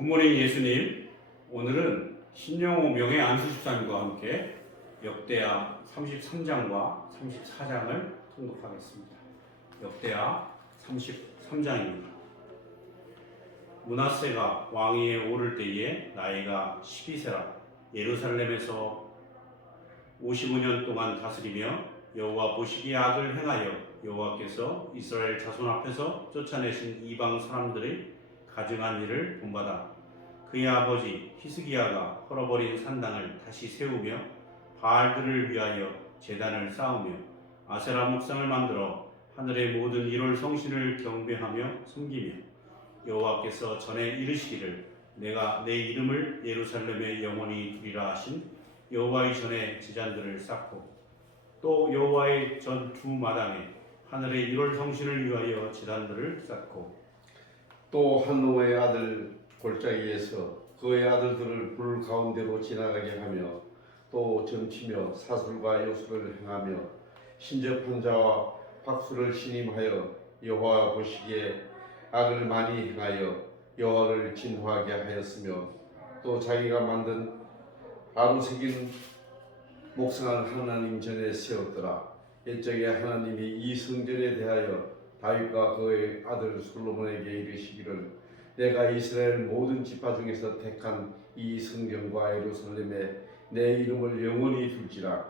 굿모닝 예수님 오늘은 신영호 명예 안수 집사님과 함께 역대하 33장과 34장을 통독하겠습니다. 역대하 33장입니다. 문하세가 왕위에 오를 때에 나이가 12세라 예루살렘에서 55년 동안 다스리며 여호와 보시기에 악을 행하여 여호와께서 이스라엘 자손 앞에서 쫓아내신 이방 사람들의 가증한 일을 본받아 그의 아버지 히스기야가 헐어버린 산당을 다시 세우며 바알들을 위하여 제단을 쌓으며 아세라 목상을 만들어 하늘의 모든 일월 성신을 경배하며 섬기며 여호와께서 전에 이르시기를 내가 내 이름을 예루살렘에 영원히 두리라 하신 여호와의 전에 제잔들을 쌓고 또 여호와의 전 두 마당에 하늘의 일월 성신을 위하여 제단들을 쌓고 또 한노의 아들 골짜기에서 그의 아들들을 불 가운데로 지나가게 하며 또 점치며 사술과 요술을 행하며 신접한 자와 박수를 신임하여 여호와 보시기에 악을 많이 행하여 여호와를 진화하게 하였으며 또 자기가 만든 아루새긴 목상을 하나님 전에 세웠더라. 옛적에 하나님이 이 성전에 대하여 다윗과 그의 아들 솔로몬에게 이르시기를 내가 이스라엘 모든 지파 중에서 택한 이 성경과 예루살렘에 내 이름을 영원히 둘지라.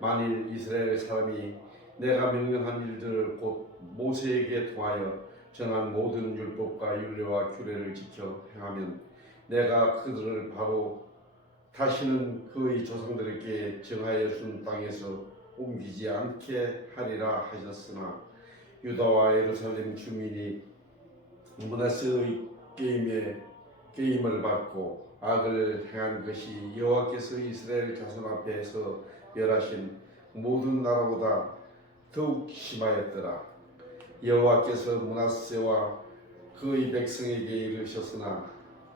만일 이스라엘 사람이 내가 명령한 일들을 곧 모세에게 통하여 정한 모든 율법과 율례와 규례를 지켜 행하면 내가 그들을 바로 다시는 그의 조상들에게 정하여 준 땅에서 옮기지 않게 하리라 하셨으나 유다와 예루살렘 주민이 문하세의 게임에 게임을 받고 악을 행한 것이 여호와께서 이스라엘 자손 앞에서 멸하신 모든 나라보다 더욱 심하였더라. 여호와께서 문하세와 그의 백성에게 이르셨으나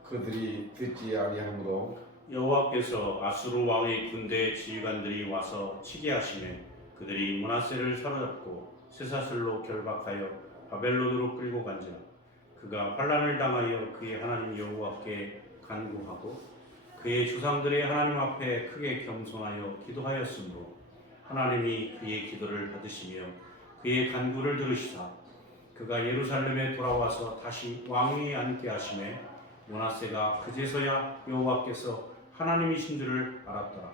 그들이 듣지 아니하므로 여호와께서 아수르 왕의 군대 지휘관들이 와서 치게 하시매 그들이 문하세를 사로잡고 쇠사슬로 결박하여 바벨론으로 끌고 간자 그가 환란을 당하여 그의 하나님 여호와께 간구하고 그의 조상들의 하나님 앞에 크게 겸손하여 기도하였으므로 하나님이 그의 기도를 받으시며 그의 간구를 들으시사 그가 예루살렘에 돌아와서 다시 왕위에 앉게 하심에 문하세가 그제서야 여호와께서 하나님이신 줄을 알았더라.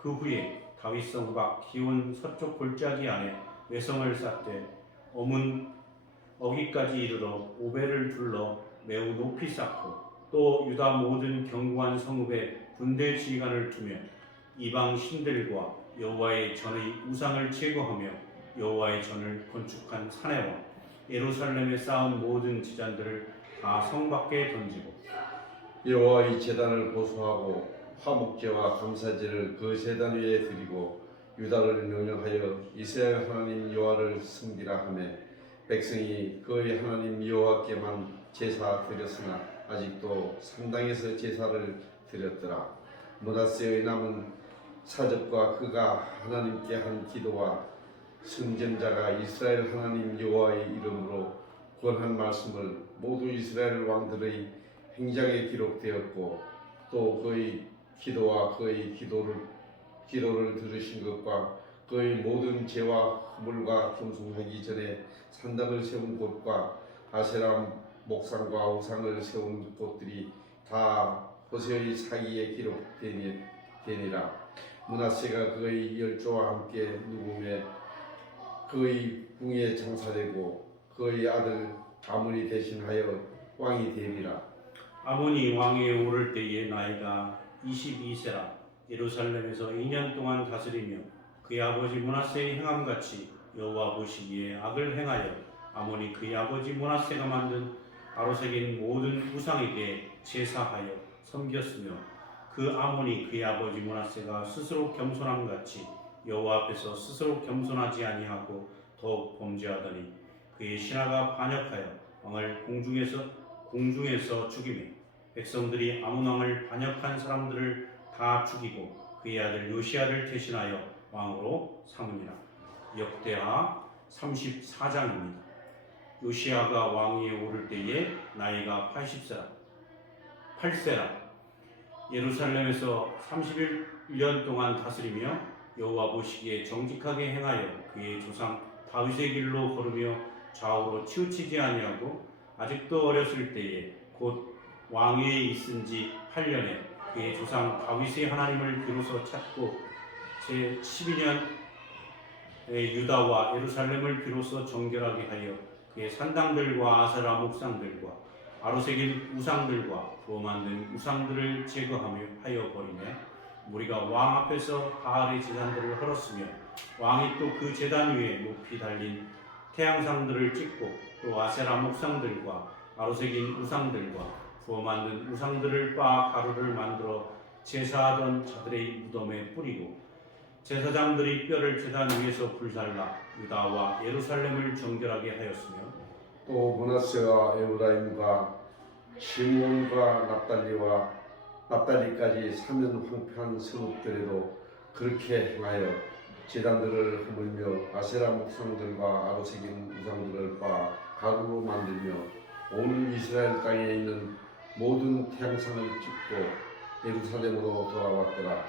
그 후에 다윗성 밖 기온 서쪽 골짜기 안에 외성을 쌓되 어문 어기까지 이르러 오벨을 둘러 매우 높이 쌓고 또 유다 모든 견고한 성읍에 군대 지휘관을 두며 이방 신들과 여호와의 전의 우상을 제거하며 여호와의 전을 건축한 사내와 예루살렘에 쌓은 모든 지잔들을 다 성 밖에 던지고 여호와의 제단을 보수하고 화목제와 감사제를 그 제단 위에 드리고 유다를 명령하여 이스라엘 하나님 여호와를 섬기라 하매 백성이 그의 하나님 여호와께만 제사 드렸으나 아직도 상당에서 제사를 드렸더라. 문하세의 남은 사적과 그가 하나님께 한 기도와 승전자가 이스라엘 하나님 여호와의 이름으로 권한 말씀을 모두 이스라엘 왕들의 행장에 기록되었고 또 그의 기도와 그의 기도를 기도를 들으신 것과 그의 모든 죄와 허물과 겸손하기 전에 산당을 세운 곳과 아세라 목상과 우상을 세운 곳들이 다 호세의 사기에 기록되니라. 문하세가 그의 열조와 함께 누구며 그의 궁에 장사되고 그의 아들 아문이 대신하여 왕이 되니라. 아몬이 왕위에 오를 때의 나이가 22세라 예루살렘에서 2년 동안 다스리며 그의 아버지 문하세의 행함같이 여호와 보시기에 악을 행하여 아몬이 그의 아버지 문하세가 만든 아로색인 모든 우상에게 제사하여 섬겼으며 그 아몬이 그의 아버지 문하세가 스스로 겸손함 같이 여호와 앞에서 스스로 겸손하지 아니하고 더욱 범죄하더니 그의 신하가 반역하여 왕을 공중에서 공중에서 죽이며 백성들이 아몬 왕을 반역한 사람들을 다 죽이고 그의 아들 요시아를 대신하여 왕으로 삼으니라. 역대하 34장입니다. 요시아가 왕위에 오를 때에 나이가 80세라 8세라 예루살렘에서 31년 동안 다스리며 여호와 보시기에 정직하게 행하여 그의 조상 다윗의 길로 걸으며 좌우로 치우치지 아니하고 아직도 어렸을 때에 곧 왕위에 있은 지 8년에 그의 조상 다윗의 하나님을 비로소 찾고 제 12년 유다와 예루살렘을 비로소 정결하게 하여 그의 산당들과 아세라 목상들과 아로새긴 우상들과 부어 만든 우상들을 제거하며 하여 버리며 우리가 왕 앞에서 바알의 제단들을 헐었으며 왕이 또그 제단 위에 높이 달린 태양상들을 찍고 또 아세라 목상들과 아로새긴 우상들과 부어 만든 우상들을 빻아 가루를 만들어 제사하던 자들의 무덤에 뿌리고 제사장들이 뼈를 제단 위에서 불살라 유다와 예루살렘을 정결하게 하였으며 또 문하세와 에브라임과 시몬과 납달리와 납달리까지 사면 황폐한 성읍들에도 그렇게 행하여 제단들을 허물며 아세라 목상들과 아로새긴 우상들을 빻아 가루로 만들며 온 이스라엘 땅에 있는 모든 태양상을 찍고 예루살렘으로 돌아왔더라.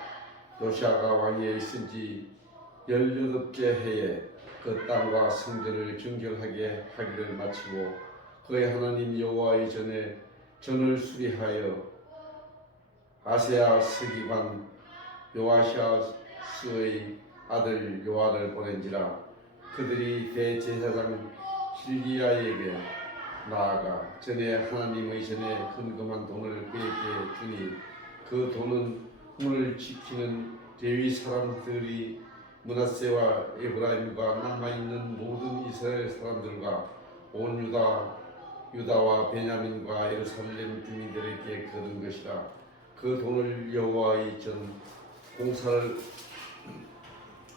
요시아가 왕위에 있은 지 열여덟째 해에 그 땅과 성전을 정결하게 하기를 마치고 그의 하나님 여호와의 전에 전을 수리하여 아세아 서기관 요아시아스의 아들 요아를 보낸지라. 그들이 대제사장 실리아에게 나아가 전에 하나님의 전에 헌금한 돈을 그에게 주니 그 돈은 문을 지키는 레위 사람들이 문하세와 에브라임과 남아있는 모든 이스라엘 사람들과 온 유다 유다와 베냐민과 예루살렘 주민들에게 거둔 것이라. 그 돈을 여호와의 전 공사를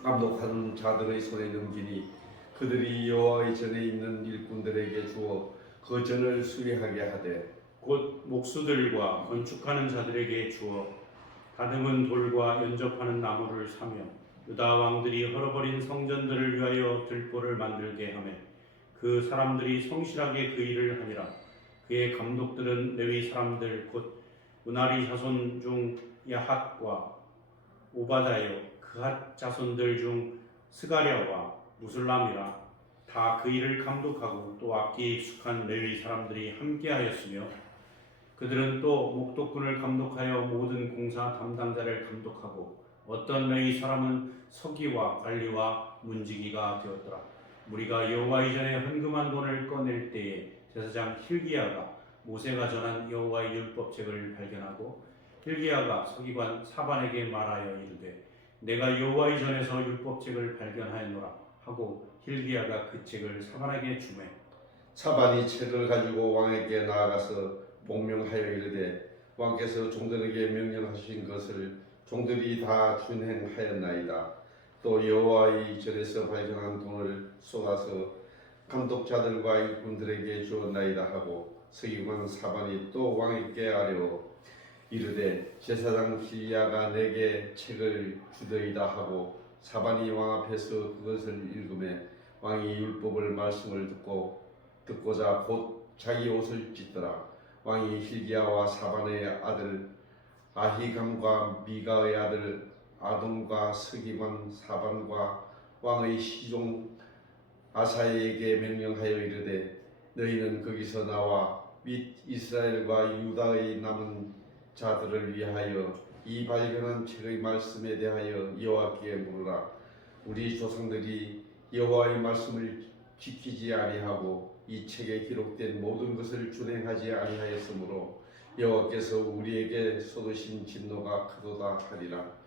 감독하는 자들의 손에 넘기니 그들이 여호와의 전에 있는 일꾼들에게 주어 그 전을 수리하게 하되 곧 목수들과 건축하는 자들에게 주어 다듬은 돌과 연접하는 나무를 사며 유다 왕들이 헐어버린 성전들을 위하여 들보를 만들게 하며 그 사람들이 성실하게 그 일을 하니라. 그의 감독들은 레위 사람들 곧 우나리 자손 중 야핫과 오바다요 그핫 자손들 중 스가랴와 무슬람이라 다 그 일을 감독하고 또 악기에 익숙한 레위 사람들이 함께하였으며 그들은 또 목독군을 감독하여 모든 공사 담당자를 감독하고 어떤 레위 사람은 서기와 관리와 문지기가 되었더라. 우리가 여호와 이전에 헌금한 돈을 꺼낼 때에 제사장 힐기야가 모세가 전한 여호와의 율법책을 발견하고 힐기야가 서기관 사반에게 말하여 이르되 내가 여호와 이전에서 율법책을 발견하였노라 하고 힐기야가 그 책을 사반에게 주매 사반이 책을 가지고 왕에게 나아가서 복명하여 이르되 왕께서 종들에게 명령하신 것을 종들이 다 준행하였나이다. 또 여호와의 절에서 발견한 돈을 쏟아서 감독자들과 일꾼들에게 주었나이다 하고 서기관 사반이 또 왕에게 아뢰어 이르되 제사장 히리야가 내게 책을 주더이다 하고 사반이 왕 앞에서 그것을 읽음에 왕이 율법을 말씀을 듣고 듣고자 곧 자기 옷을 찢더라. 왕이 힐기야와 사반의 아들 아히감과 미가의 아들 아돔과 서기관 사반과 왕의 시종 아사에게 명령하여 이르되 너희는 거기서 나와 및 이스라엘과 유다의 남은 자들을 위하여 이 발견한 책의 말씀에 대하여 여호와께 물으라. 우리 조상들이 여호와의 말씀을 지키지 아니하고 이 책에 기록된 모든 것을 준행하지 아니하였으므로 여호와께서 우리에게 쏟으신 진노가 크도다 하리라.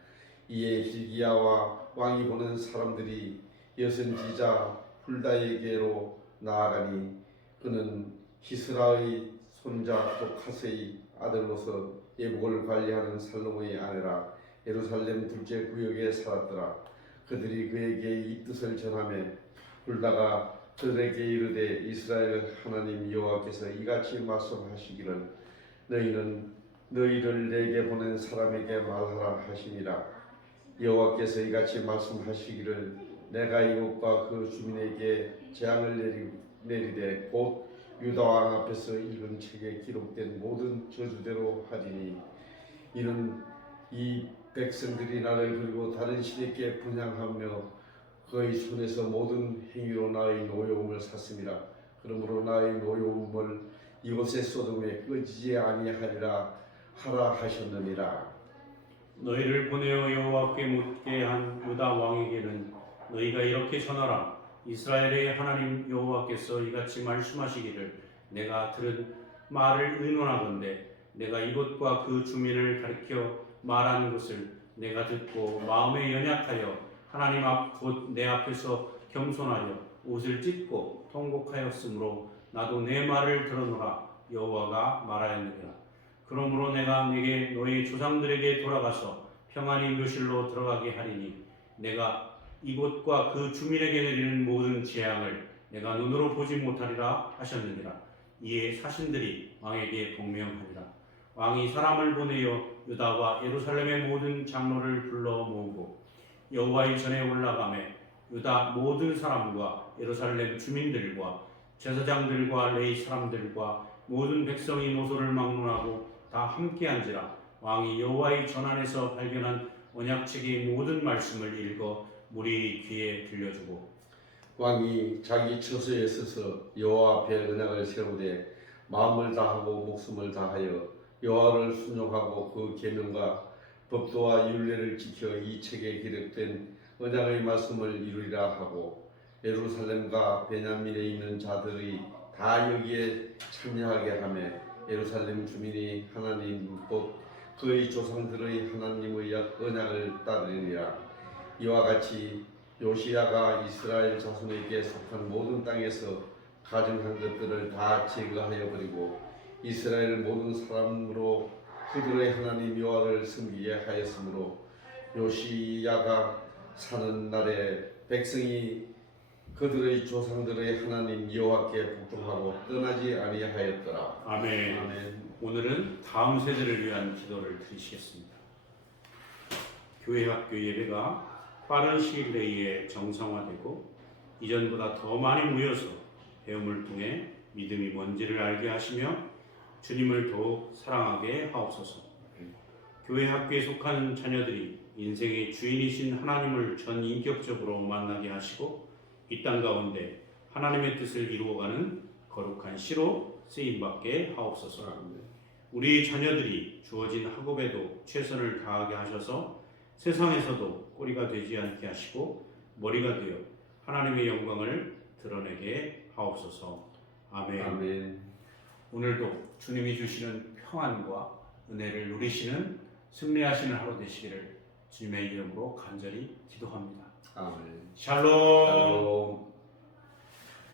이에 hil기야와 왕이 보는 사람들이 여선지자 훌다에게로 나아가니 그는 히스라의 손자 도카스의 아들로서 예복을 관리하는 살로몬의 아내라 예루살렘 둘째 구역에 살았더라 그들이 그에게 이 뜻을 전하며 훌다가 그들에게 이르되 이스라엘 하나님 여호와께서 이같이 말씀하시기를 너희는 너희를 내게 보낸 사람에게 말하라 하시니라. 여호와께서 이같이 말씀하시기를 내가 이곳과 그 주민에게 재앙을 내리, 내리되 곧 유다 왕 앞에서 읽은 책에 기록된 모든 저주대로 하리니 이는 이 백성들이 나를 그리고 다른 신에게 분양하며 그의 손에서 모든 행위로 나의 노여움을 샀습니다. 그러므로 나의 노여움을 이곳의 소돔에 꺼지지 아니하리라 하라 하셨느니라. 너희를 보내어 여호와께 묻게 한 유다 왕에게는 너희가 이렇게 전하라 이스라엘의 하나님 여호와께서 이같이 말씀하시기를 내가 들은 말을 의논하건대 내가 이곳과 그 주민을 가리켜 말한 것을 내가 듣고 마음에 연약하여 하나님 앞 곧 내 앞에서 겸손하여 옷을 찢고 통곡하였으므로 나도 내 말을 들어노라. 여호와가 말하였느니라. 그러므로 내가 내게 너희 조상들에게 돌아가서 평안히 묘실로 들어가게 하리니 내가 이곳과 그 주민에게 내리는 모든 재앙을 내가 눈으로 보지 못하리라 하셨느니라. 이에 사신들이 왕에게 복명하니라 왕이 사람을 보내어 유다와 예루살렘의 모든 장로를 불러 모으고 여호와의 전에 올라가매 유다 모든 사람과 예루살렘 주민들과 제사장들과 레이 사람들과 모든 백성이 모소를 막론하고 다 함께한지라. 왕이 여호와의 전 안에서 발견한 언약책의 모든 말씀을 읽어 무리 귀에 들려주고 왕이 자기 처소에 서서 여호와 앞에 언약을 세우되 마음을 다하고 목숨을 다하여 여호와를 순종하고 그 계명과 법도와 율례를 지켜 이 책에 기록된 언약의 말씀을 이루리라 하고 예루살렘과 베냐민에 있는 자들이 다 여기에 참여하게 하며 예루살렘 주민이 하나님 곧 그의 조상들의 하나님의 언약을 따르니라. 이와 같이 요시야가 이스라엘 자손에게 속한 모든 땅에서 가증한 것들을 다 제거하여 버리고 이스라엘 모든 사람으로 그들의 하나님 여호와를 섬기게 하였으므로 요시야가 사는 날에 백성이 그들의 조상들의 하나님 여호와께 복종하고 떠나지 아니하였더라. 아멘. 아멘. 오늘은 다음 세대를 위한 기도를 드리시겠습니다. 교회 학교 예배가 빠른 시일 내에 정상화되고 이전보다 더 많이 모여서 배움을 통해 믿음이 뭔지를 알게 하시며 주님을 더욱 사랑하게 하옵소서. 교회 학교에 속한 자녀들이 인생의 주인이신 하나님을 전 인격적으로 만나게 하시고 이 땅 가운데 하나님의 뜻을 이루어가는 거룩한 시로 쓰임 받게 하옵소서. 우리 자녀들이 주어진 학업에도 최선을 다하게 하셔서 세상에서도 꼬리가 되지 않게 하시고 머리가 되어 하나님의 영광을 드러내게 하옵소서. 아멘. 아멘. 오늘도 주님이 주시는 평안과 은혜를 누리시는 승리하시는 하루 되시기를 주님의 이름으로 간절히 기도합니다. 아멘. 샬롬. 샬롬.